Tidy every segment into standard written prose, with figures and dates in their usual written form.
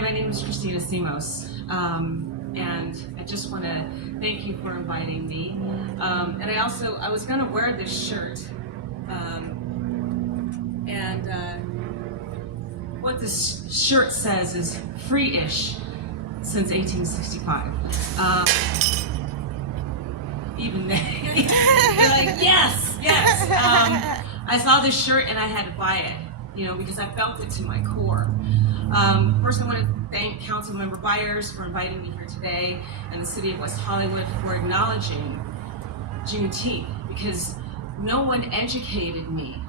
Hi, my name is Christina Simos, and I just want to thank you for inviting me. And I was going to wear this shirt, what this shirt says is free-ish since 1865. Even then, you're like, yes. I saw this shirt and I had to buy it, because I felt it to my core. First, I want to thank Councilmember Byers for inviting me here today, and the City of West Hollywood for acknowledging Juneteenth, because no one educated me.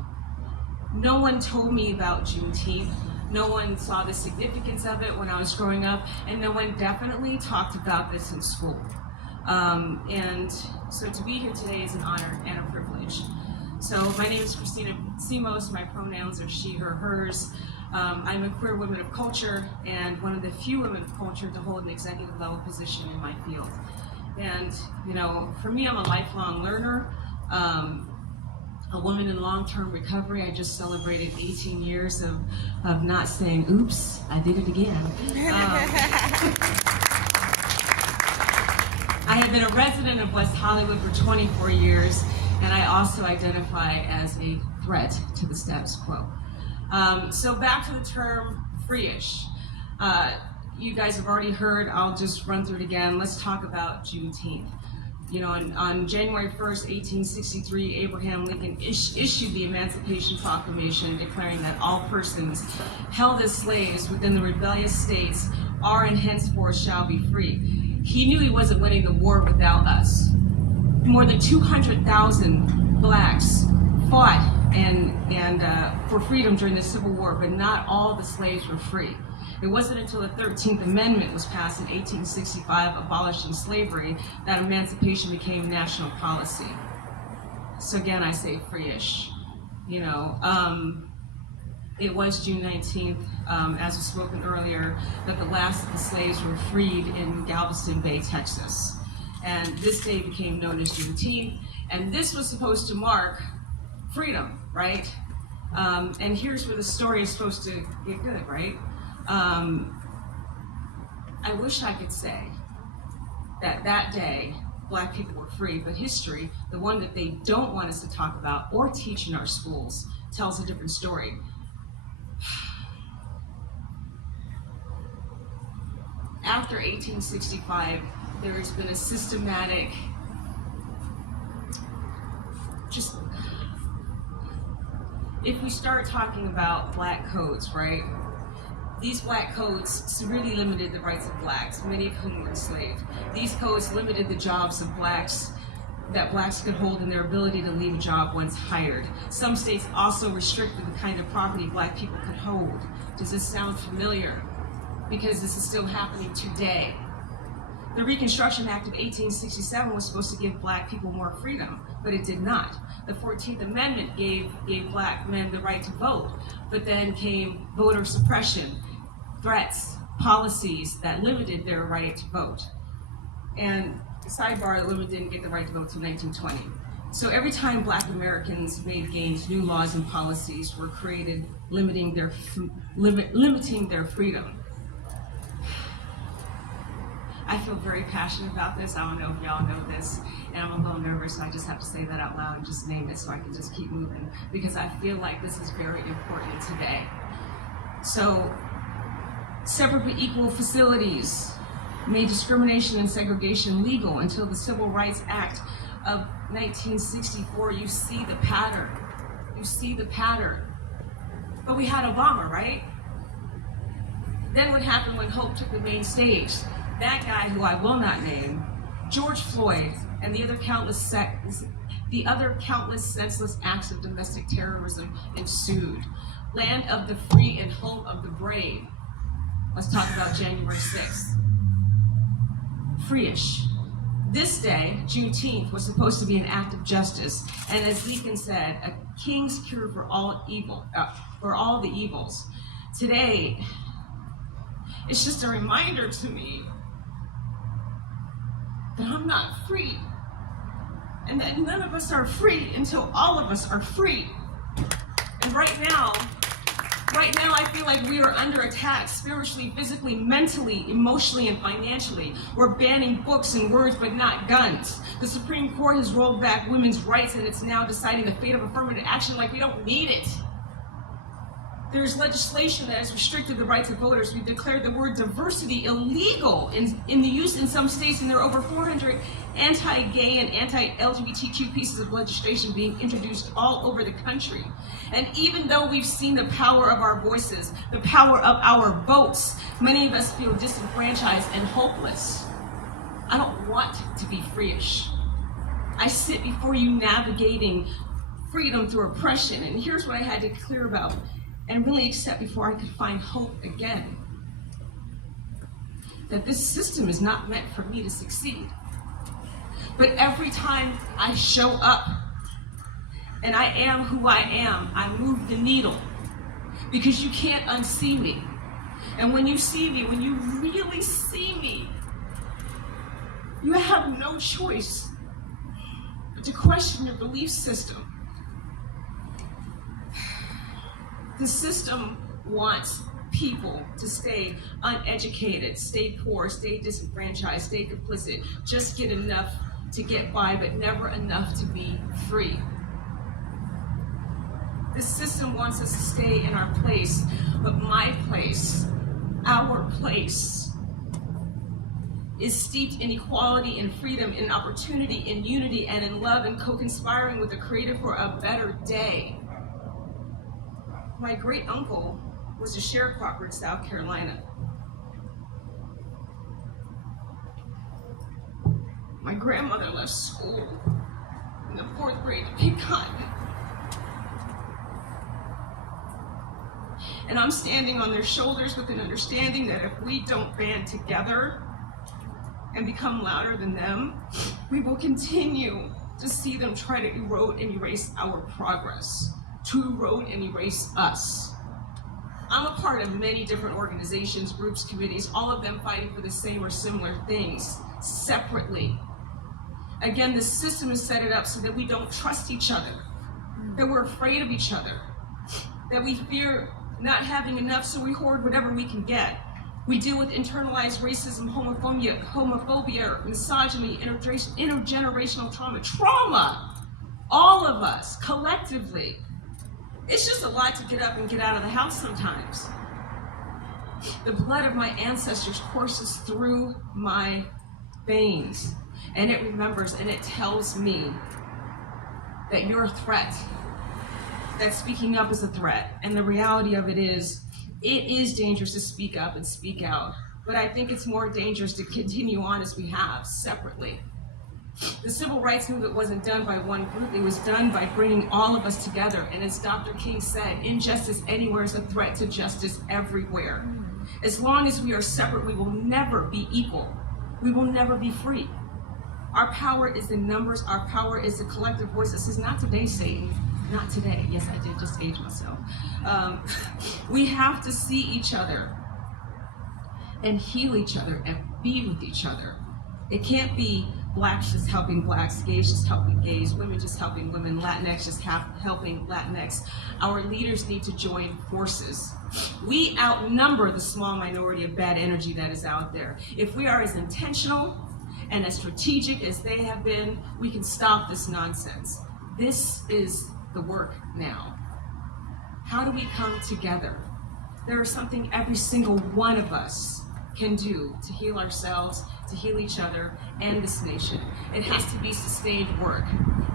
No one told me about Juneteenth. No one saw the significance of it when I was growing up, and no one definitely talked about this in school. And so to be here today is an honor and a privilege. So my name is Christina Simos. My pronouns are she, her, hers. I'm a queer woman of culture and one of the few women of culture to hold an executive level position in my field. And for me, I'm a lifelong learner, a woman in long-term recovery. I just celebrated 18 years of not saying, oops, I did it again. I have been a resident of West Hollywood for 24 years, and I also identify as a threat to the status quo. So back to the term free-ish. You guys have already heard, I'll just run through it again. Let's talk about Juneteenth. On January 1st, 1863, Abraham Lincoln issued the Emancipation Proclamation declaring that all persons held as slaves within the rebellious states are and henceforth shall be free. He knew he wasn't winning the war without us. More than 200,000 blacks fought for freedom during the Civil War, but not all the slaves were free. It wasn't until the 13th Amendment was passed in 1865, abolishing slavery, that emancipation became national policy. So again, I say free-ish. It was June 19th, as was spoken earlier, that the last of the slaves were freed in Galveston Bay, Texas. And this day became known as Juneteenth, and this was supposed to mark freedom, right? And here's where the story is supposed to get good, right? I wish I could say that day Black people were free, but history, the one that they don't want us to talk about or teach in our schools, tells a different story. After 1865, there has been a systematic, if we start talking about Black codes, right? These Black codes severely limited the rights of Blacks, many of whom were enslaved. These codes limited the jobs of Blacks that Blacks could hold and their ability to leave a job once hired. Some states also restricted the kind of property Black people could hold. Does this sound familiar? Because this is still happening today. The Reconstruction Act of 1867 was supposed to give Black people more freedom, but it did not. The 14th Amendment gave Black men the right to vote, but then came voter suppression, threats, policies that limited their right to vote. And sidebar, the women didn't get the right to vote until 1920. So every time Black Americans made gains, new laws and policies were created limiting their freedom. I feel very passionate about this. I don't know if y'all know this, and I'm a little nervous, so I just have to say that out loud and just name it so I can just keep moving, because I feel like this is very important today. So, separate but equal facilities made discrimination and segregation legal until the Civil Rights Act of 1964. You see the pattern. You see the pattern. But we had Obama, right? Then what happened when Hope took the main stage? That guy, who I will not name, George Floyd, and the other countless senseless acts of domestic terrorism ensued. Land of the free and home of the brave. Let's talk about January 6th. Free-ish. This day, Juneteenth, was supposed to be an act of justice, and as Deacon said, a king's cure for all evil, for all the evils. Today, it's just a reminder to me that I'm not free, and that none of us are free until all of us are free. And right now, Right now, I feel like we are under attack spiritually, physically, mentally, emotionally, and financially. We're banning books and words, but not guns. The Supreme Court has rolled back women's rights, and it's now deciding the fate of affirmative action like we don't need it. There's legislation that has restricted the rights of voters. We've declared the word diversity illegal in the use in some states, and there are over 400 anti-gay and anti-LGBTQ pieces of legislation being introduced all over the country. And even though we've seen the power of our voices, the power of our votes, many of us feel disenfranchised and hopeless. I don't want to be free-ish. I sit before you navigating freedom through oppression, and here's what I had to clear about and really accept before I could find hope again. That this system is not meant for me to succeed. But every time I show up and I am who I am, I move the needle because you can't unsee me. And when you see me, when you really see me, you have no choice but to question your belief system. The system wants people to stay uneducated, stay poor, stay disenfranchised, stay complicit, just get enough to get by, but never enough to be free. The system wants us to stay in our place, but my place, our place, is steeped in equality, in freedom, in opportunity, in unity, and in love, and co-conspiring with the Creator for a better day. My great uncle was a sharecropper in South Carolina. My grandmother left school in the 4th grade to pick cotton. And I'm standing on their shoulders with an understanding that if we don't band together and become louder than them, we will continue to see them try to erode and erase our progress, to erode and erase us. I'm a part of many different organizations, groups, committees, all of them fighting for the same or similar things, separately. Again, the system has set it up so that we don't trust each other, that we're afraid of each other, that we fear not having enough, so we hoard whatever we can get. We deal with internalized racism, homophobia, misogyny, intergenerational trauma, all of us, collectively. It's just a lot to get up and get out of the house sometimes. The blood of my ancestors courses through my veins, and it remembers and it tells me that you're a threat, that speaking up is a threat. And the reality of it is dangerous to speak up and speak out, but I think it's more dangerous to continue on as we have, separately. The civil rights movement wasn't done by one group, it was done by bringing all of us together. And as Dr. King said, injustice anywhere is a threat to justice everywhere. As long as we are separate, we will never be equal. We will never be free. Our power is in numbers, our power is a collective voice. This is not today, Satan. Not today. Yes, I did just age myself. We have to see each other and heal each other and be with each other. It can't be blacks just helping blacks, gays just helping gays, women just helping women, Latinx just helping Latinx. Our leaders need to join forces. We outnumber the small minority of bad energy that is out there. If we are as intentional and as strategic as they have been, we can stop this nonsense. This is the work now. How do we come together? There is something every single one of us can do to heal ourselves, to heal each other, and this nation. It has to be sustained work.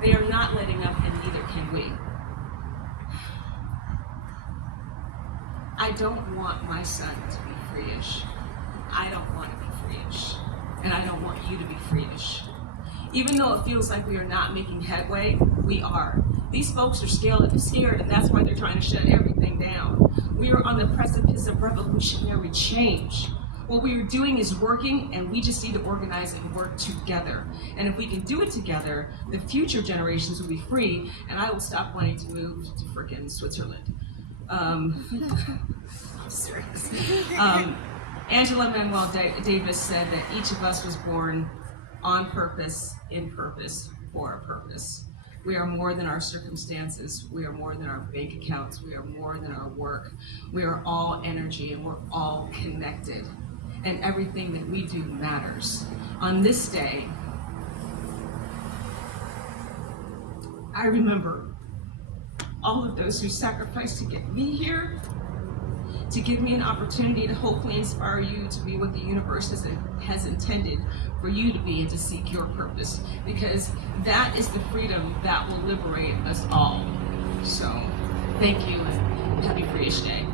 They are not letting up, and neither can we. I don't want my son to be free-ish. I don't want to be free-ish. And I don't want you to be free-ish. Even though it feels like we are not making headway, we are. These folks are scared, and that's why they're trying to shut everything down. We are on the precipice of revolutionary change. What we are doing is working, and we just need to organize and work together. And if we can do it together, the future generations will be free, and I will stop wanting to move to frickin' Switzerland. I'm serious. Angela Manuel Davis said that each of us was born on purpose, in purpose, for a purpose. We are more than our circumstances. We are more than our bank accounts. We are more than our work. We are all energy, and we're all connected. And everything that we do matters. On this day, I remember all of those who sacrificed to get me here, to give me an opportunity to hopefully inspire you to be what the universe has intended for you to be and to seek your purpose. Because that is the freedom that will liberate us all. So, thank you and happy Free-ish Day.